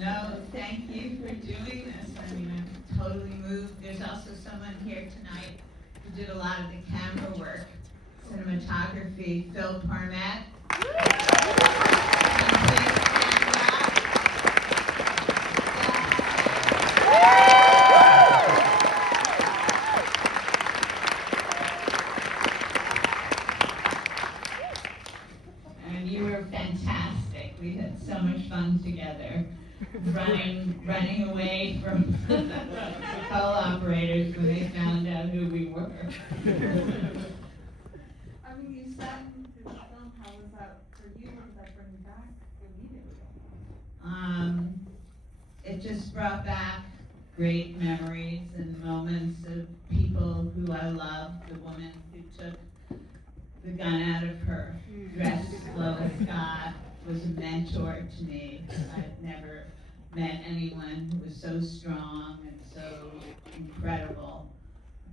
No, thank you for doing this. I mean, I'm totally moved. There's also someone here tonight who did a lot of the camera work, cinematography, Phil Parnett. And you were fantastic. We had so much fun together, running away from the co-operators when they found out who we were. I mean, you sat into the film. How was that for you? What did that bring you back immediately? It just brought back great memories and moments of people who I loved. The woman who took the gun out of her dress, Lois Scott, was a mentor to me. I've never met anyone who was so strong and so incredible.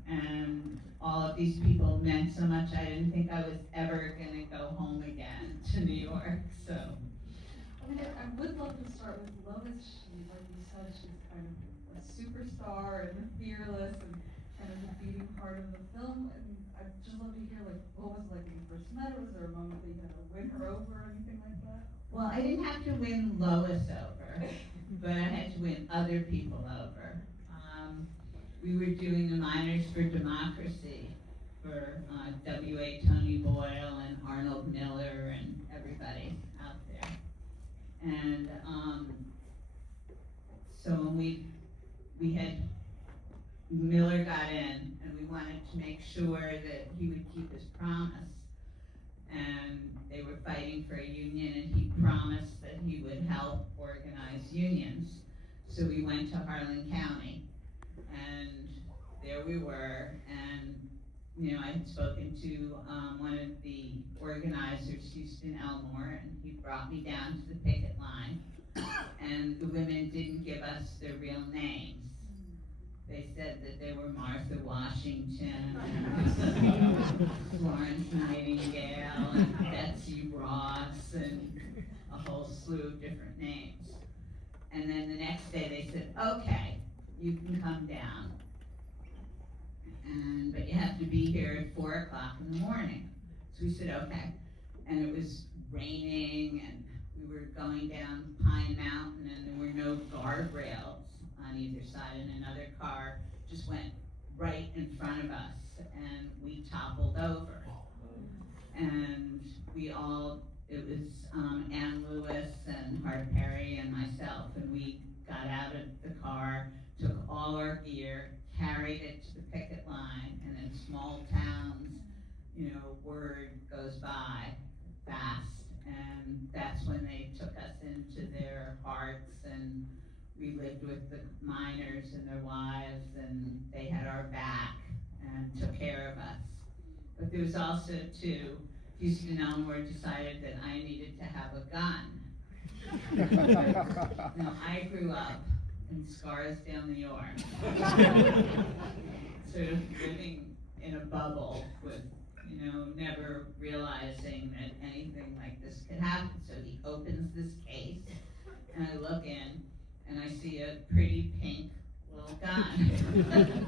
And all of these people meant so much. I didn't think I was ever going to go home again to New York. So, I mean, I would love to start with Lois. She, like you said, she's kind of a superstar and fearless and kind of the beating heart of the film. And I'd just love to hear, like, what was it like when you first met her? Was there a moment that you had to win her over or anything like that? well, I didn't have to win Lois over, but I had to win other people over. We were doing the Miners for Democracy for W.A. Tony Boyle and Arnold Miller and everybody out there. And so when we had, Miller got in, and we wanted to make sure that he would keep his promise. And they were fighting for a union, and he promised that he would help organize unions. So we went to Harlan County, and there we were, and I had spoken to one of the organizers, Houston Elmore, and he brought me down to the picket line, and the women didn't give us their real names. They said that they were Martha Washington, and Florence Nightingale, and Betsy Ross, and a whole slew of different names. And then the next day they said, okay, you can come down, but you have to be here at 4 o'clock in the morning. So we said, okay. And it was raining, and we were going down Pine Mountain, and there were no guardrails on either side, and another car just went right in front of us, and we toppled over. And it was Ann Lewis and Hart Perry and myself, and we got out of the car, took all our gear, carried it to the picket line, and in small towns, word goes by fast, and that's when they took us into their hearts, and we lived with the miners and their wives, and they had our back and took care of us. But there was also, too, Houston Elmore decided that I needed to have a gun. Now, I grew up in Scarsdale, New York, sort of living in a bubble with, never realizing that anything like this could happen. So he opens this case, and I look in, and I see a pretty pink little gun.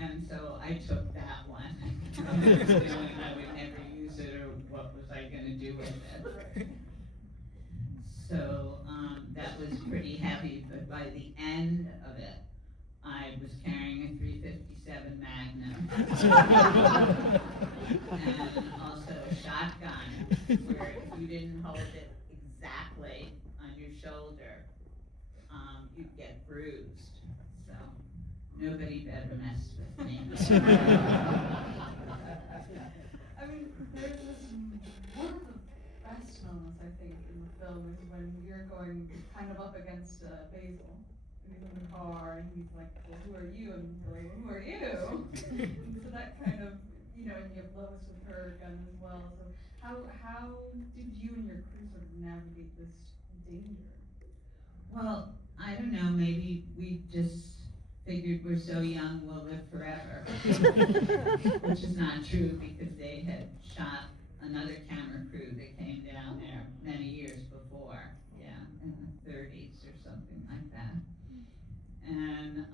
And so I took that one, knowing I would never use it, or what was I going to do with it. So that was pretty heavy, but by the end of it, I was carrying a .357 Magnum, and also a shotgun, where if you didn't hold it exactly on your shoulder, you'd get bruised. So nobody better mess with me. I mean, there's this, one of the best moments, I think, in the film is when you're going kind of up against Basil, and he's in the car, and he's like, well, who are you? And you're like, well, who are you? And so that kind of, and you have Lois with her gun as well. So how did you and your crew sort of navigate this danger? Well, I don't know, maybe we just figured we're so young we'll live forever. Which is not true, because they had shot another camera crew that came down there many years before, in the 30s. weeks or something like that. And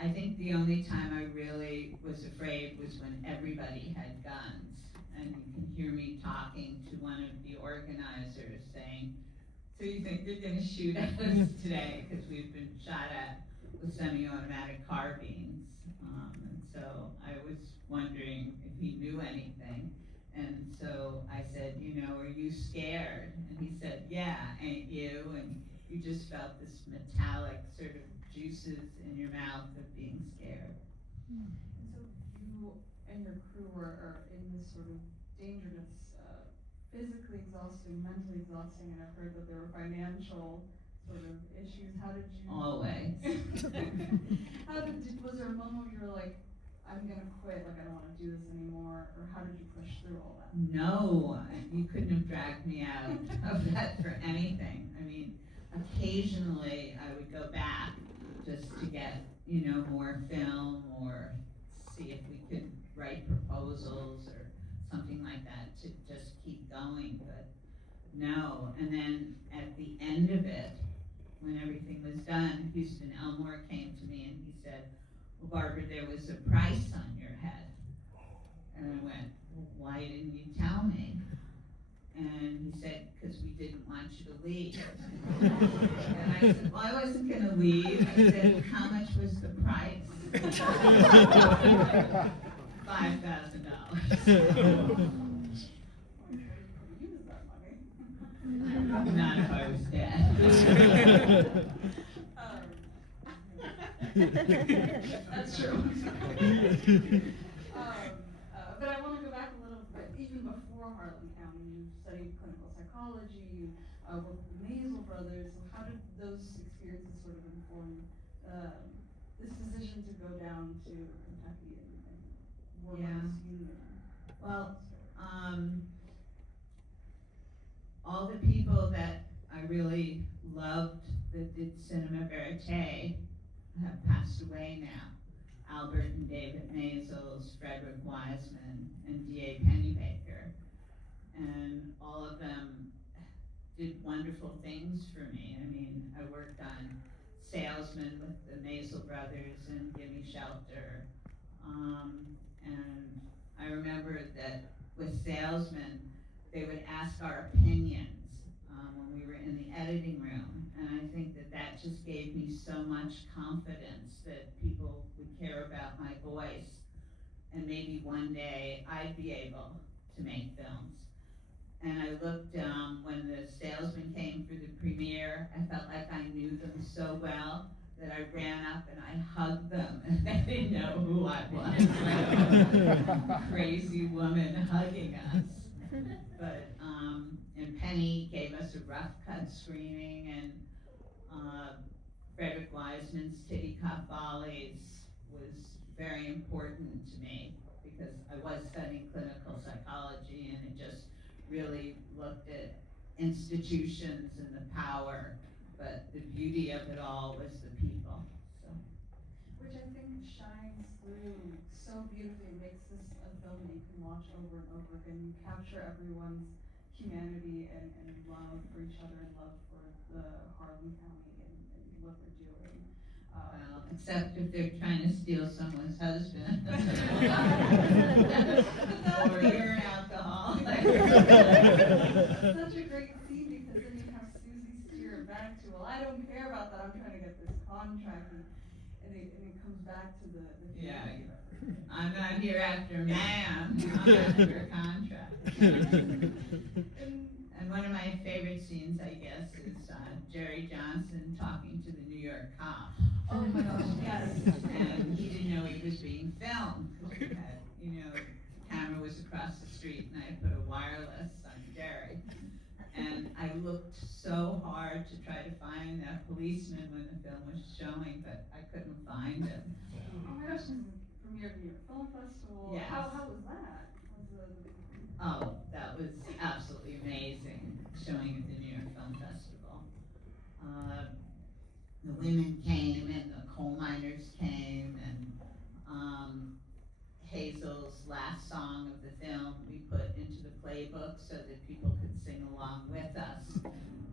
I think the only time I really was afraid was when everybody had guns. And you can hear me talking to one of the organizers saying, so you think they're gonna shoot at us today? Because we've been shot at with semi-automatic carbines. And so I was wondering if he knew anything. And so I said, are you scared? And he said, yeah, ain't you? And you just felt this metallic sort of juices in your mouth of being scared. And so you and your crew are in this sort of danger that's physically exhausting, mentally exhausting, and I've heard that there were financial sort of issues. How did you? Always. Was there a moment where you were like, I'm gonna quit, like I don't wanna do this anymore, or how did you push through all that? No, you couldn't have dragged me out of that for anything. I mean, occasionally I would go back just to get, more film or see if we could write proposals or something like that to just keep going, but no. And then at the end of it, when everything was done, Houston Elmore came to me and he said, well, Barbara, there was a price on your head. And I went, well, why didn't you tell me? And he said, because we didn't want you to leave. And I said, well, I wasn't going to leave. I said, how much was the price? $5,000. Use that money. Not if I was dead. That's true. But I want to go back a little bit. Even before Harlan County, you studied clinical psychology, you worked with the Maisel brothers. So how did those experiences sort of inform this decision to go down to Kentucky and work on this union? Well, all the people that I really loved that did cinema verite have passed away now. Albert and David Maisels, Frederick Wiseman, and D.A. Pennybaker. And all of them did wonderful things for me. I mean, I worked on Salesman with the Maisel brothers and Gimme Shelter. And I remember that with Salesman, they would ask our opinions when we were in the editing room. And I think that that just gave me so much confidence that people would care about my voice. And maybe one day I'd be able to make films. And I looked, when the Salesman came for the premiere, I felt like I knew them so well that I ran up and I hugged them, and they didn't know who I was. Like a crazy woman hugging us. But, and Penny gave us a rough cut screening, and Frederick Wiseman's Titty Cup Volleys was very important to me because I was studying clinical psychology, and it just really looked at institutions and the power, but the beauty of it all was the people. So, which I think shines through so beautifully, makes this a film that you can watch over and over again. You capture everyone's humanity and love for each other and love for the Harlan County and what they're doing. well, except if they're trying to steal someone's husband. Or you're an alcoholic. Such a great scene because then you have Susie steer it back to, well, I don't care about that, I'm trying to get this contract, and it comes back to the Yeah, I'm not here after a man, I'm after a contract. And one of my favorite scenes, I guess, is Jerry Johnson talking to the New York cop. Oh my gosh, yes. And he didn't know he was being filmed. He had, the camera was across the street, and I put a wireless on Jerry. And I looked so hard to try to find that policeman when the film was showing, but I couldn't find him. Oh my gosh, this is premiere of New York Film Festival. Yes. How was that? Oh, that was absolutely amazing, showing at the New York Film Festival. The women came and the coal miners came, and Hazel's last song of the film we put into the playbook so that people could sing along with us.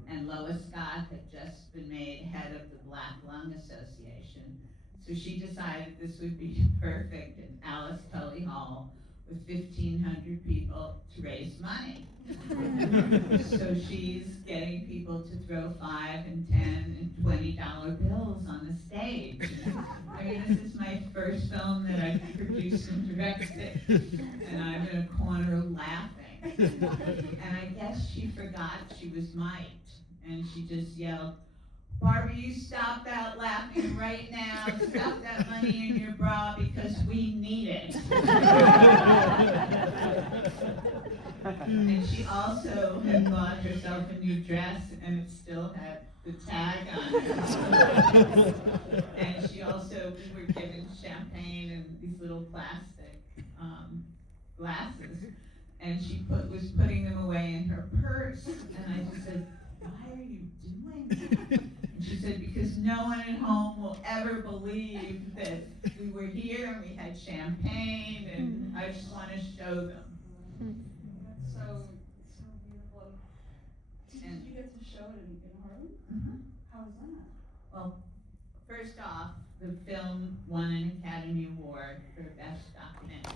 And Lois got Scott had just been made head of the Black Lung Association. So she decided this would be perfect in Alice Tully Hall with 1,500 people to raise money. So she's getting people to throw $5 and $10 and $20 bills on the stage. I mean, this is my first film that I've produced and directed, and I'm in a corner laughing. And I guess she forgot she was mic'd, and she just yelled, "Barbie, you stop that laughing right now. Stuff that money in your bra because we need it." And she also had bought herself a new dress, and it still had the tag on it. And she also, we were given champagne in these little plastic glasses, and she was putting them away in her purse. And I just said, "Why are you doing that?" And she said, "Because no one at home will ever believe that we were here and we had champagne, and I just want to show them." That's so beautiful. Did you get to show it in Harlem? Mm-hmm. How was that? Well, first off, the film won an Academy Award for Best Documentary.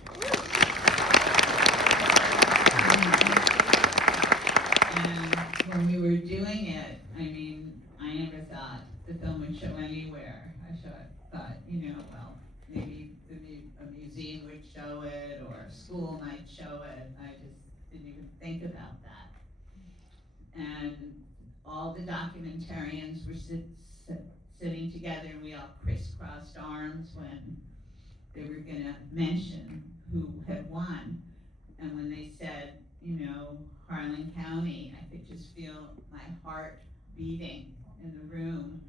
And when we were doing it, I mean, I never thought the film would show anywhere. I thought, well, maybe a museum would show it, or a school might show it. I just didn't even think about that. And all the documentarians were sitting together, and we all crisscrossed arms when they were going to mention who had won. And when they said, Harlan County, I could just feel my heart beating in the room.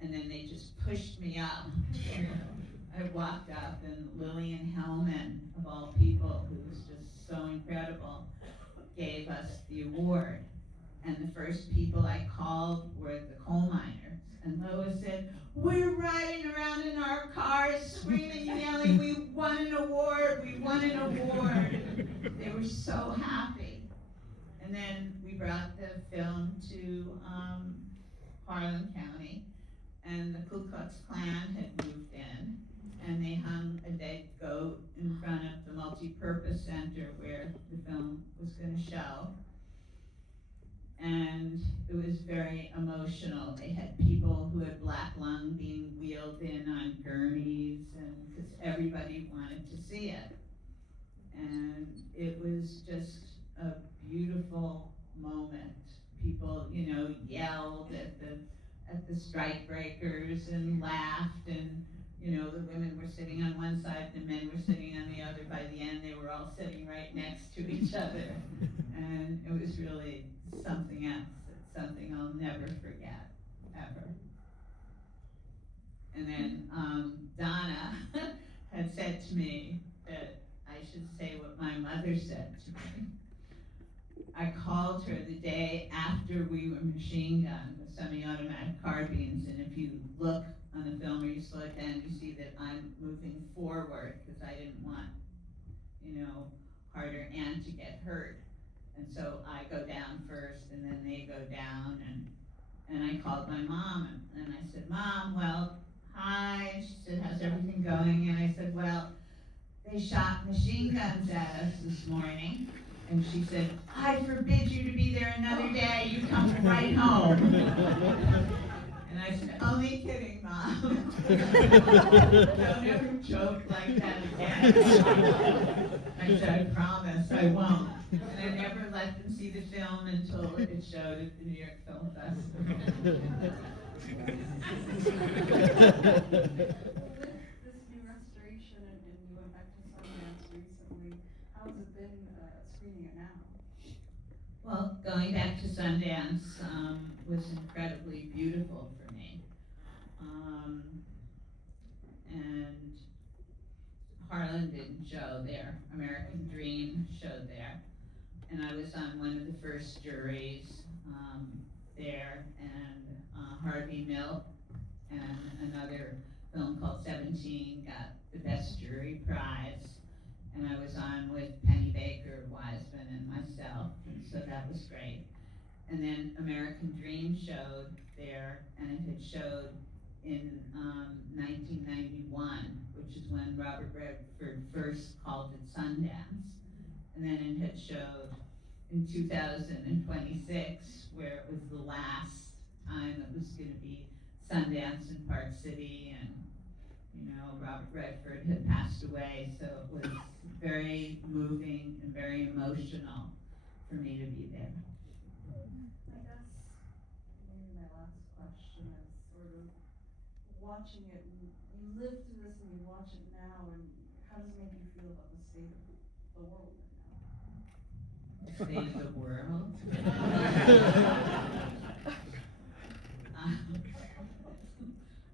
And then they just pushed me up. I walked up, and Lillian Hellman, of all people, who was just so incredible, gave us the award. And the first people I called were the coal miners. And Lois said, "We're riding around in our cars screaming and yelling, 'We won an award, we won an award.'" They were so happy. And then we brought the film to Harlan County, and the Ku Klux Klan had moved in, and they hung a dead goat in front of the multi-purpose center where the film was going to show. And it was very emotional. They had people who had black lung being wheeled in on gurneys, and because everybody wanted to see it. And it was just a beautiful moment. People, yelled at the strike breakers and laughed, and the women were sitting on one side, the men were sitting on the other. By the end, they were all sitting right next to each other, and it was really something else. It's something I'll never forget, ever. And then Donna had said to me that I should say what my mother said to me. I called her the day after we were machine gunned with semi-automatic carbines, and if you look on the film or you slow it down, you see that I'm moving forward because I didn't want, Carter Ann to get hurt. And so I go down first, and then they go down, and I called my mom, and I said, "Mom, well, hi." And she said, "How's everything going?" And I said, "Well, they shot machine guns at us this morning." And she said, "I forbid you to be there another day. You come right home." And I said, "Only kidding, Mom. Don't ever joke like that again." I said, "I promise I won't." And I never let them see the film until it showed at the New York Film Festival. This new restoration, and you went back to Sundance recently, how has it been screening it now? Well, going back to Sundance was incredibly beautiful for me. And Harlan didn't show there. American Dream showed there. And I was on one of the first juries there, and Harvey Milk and another film called 17 got the best jury prize. And I was on with Penny Baker, Wiseman, and myself, and so that was great. And then American Dream showed there, and it had showed in 1991, which is when Robert Redford first called it Sundance. And then it had showed in 2026, where it was the last time it was going to be Sundance in Park City, and Robert Redford had passed away, so it was very moving and very emotional for me to be there. I guess maybe my last question is sort of watching it. You live through this and you watch it now, and how does it make you feel about the state of the world right now? State of the world?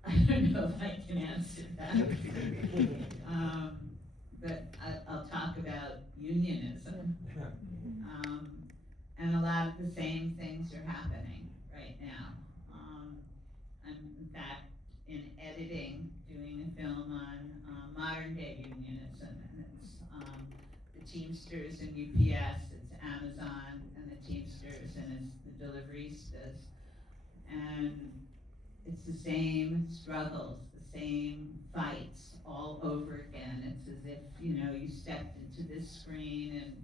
I don't know if I can answer that. But I'll talk about unionism. And a lot of the same things are happening right now. I'm in fact in editing, doing a film on modern day unionism, and it's the Teamsters and UPS, it's Amazon and the Teamsters, and it's the deliveristas. And it's the same struggles, the same fights all over again. It's as if, you stepped into this screen and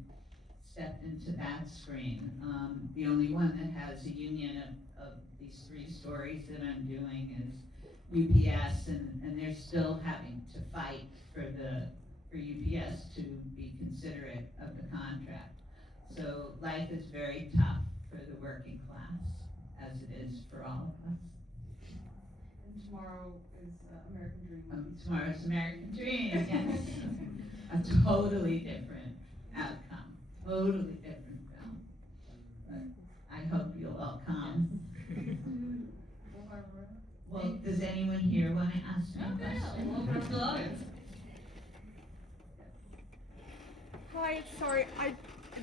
stepped into that screen. The only one that has a union of these three stories that I'm doing is UPS, and they're still having to fight for UPS to be considerate of the contract. So life is very tough for the working class, as it is for all of us. And tomorrow is American Dream. Tomorrow's American Dream, yes. A totally different outcome, totally different film. But I hope you'll all come. Well, does anyone here want to ask me a question? Hi, sorry,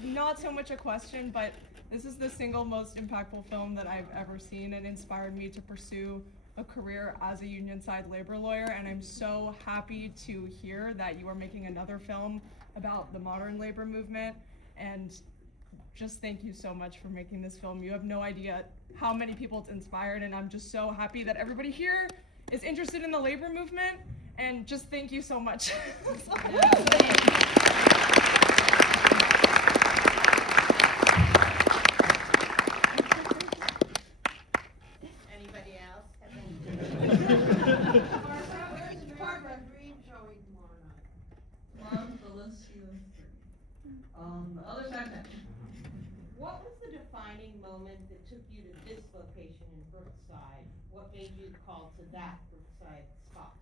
not so much a question, but this is the single most impactful film that I've ever seen, and inspired me to pursue a career as a union side labor lawyer, and I'm so happy to hear that you are making another film about the modern labor movement, and just thank you so much for making this film. You have no idea how many people it's inspired, and I'm just so happy that everybody here is interested in the labor movement, and just thank you so much. Anybody else? Barbara Green showing tomorrow night. Tomorrow's the list you the other side. What was the defining moment that took you to this location in Brookside? What made you call to that Brookside spot?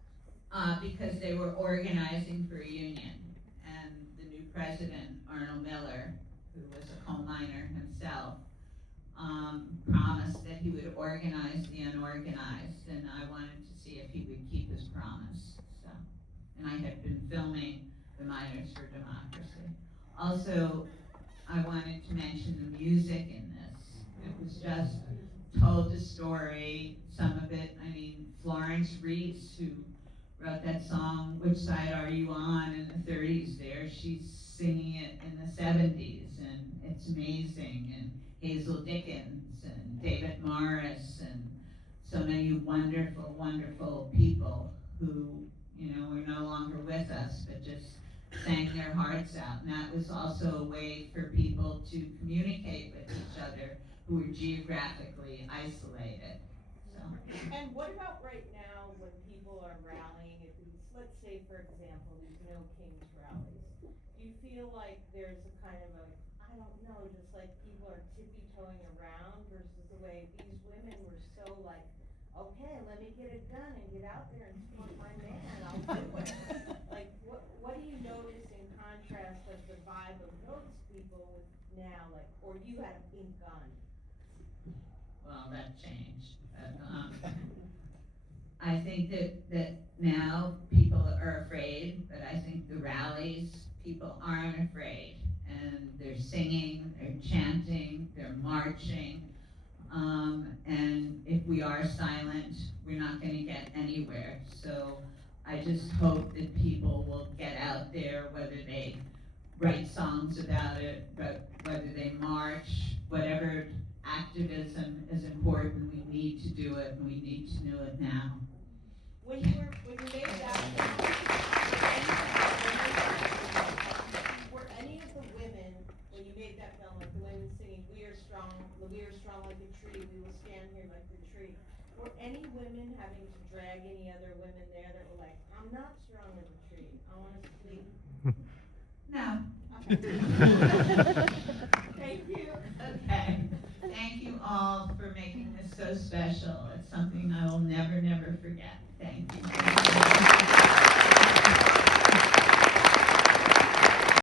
Because they were organizing for a union, and the new president, Arnold Miller, who was a coal miner himself, promised that he would organize the unorganized, and I wanted to see if he would keep his promise. So, and I had been filming the Miners for Democracy. Also, I wanted to mention the music in this. It was just told the story, some of it, Florence Reese, who wrote that song, Which Side Are You On, in the 30s there, she's singing it in the 70s, and it's amazing, and Hazel Dickens, and David Morris, and so many wonderful, wonderful people who, are no longer with us, but just sang their hearts out. And that was also a way for people to communicate with each other who were geographically isolated. So. And what about right now when people are rallying at these, let's say for example, these No Kings rallies? Do you feel like there's a kind of a, I don't know, just like people are tippy-toeing around versus the way these women were so like, okay, let me get a gun and get out there and support my man, I'll do it. Like, what do you notice in contrast of the vibe of those people with now, like, or you had a pink gun? Well, that changed. I think that now people are afraid, but I think the rallies, people aren't afraid. And they're singing, they're chanting, they're marching. And if we are silent, we're not going to get anywhere. So I just hope that people will get out there, whether they write songs about it, but whether they march, whatever activism is important, we need to do it, and we need to do it now. When you made that film, were any of the women, when you made that film, like the women singing, we are strong like a tree, we will stand here like the tree, were any women having to drag any other women there that were like, I'm not strong as a tree, I wanna sleep? No. Thank you. Okay. Thank you all for making this so special. It's something I will never, never forget. Thank you.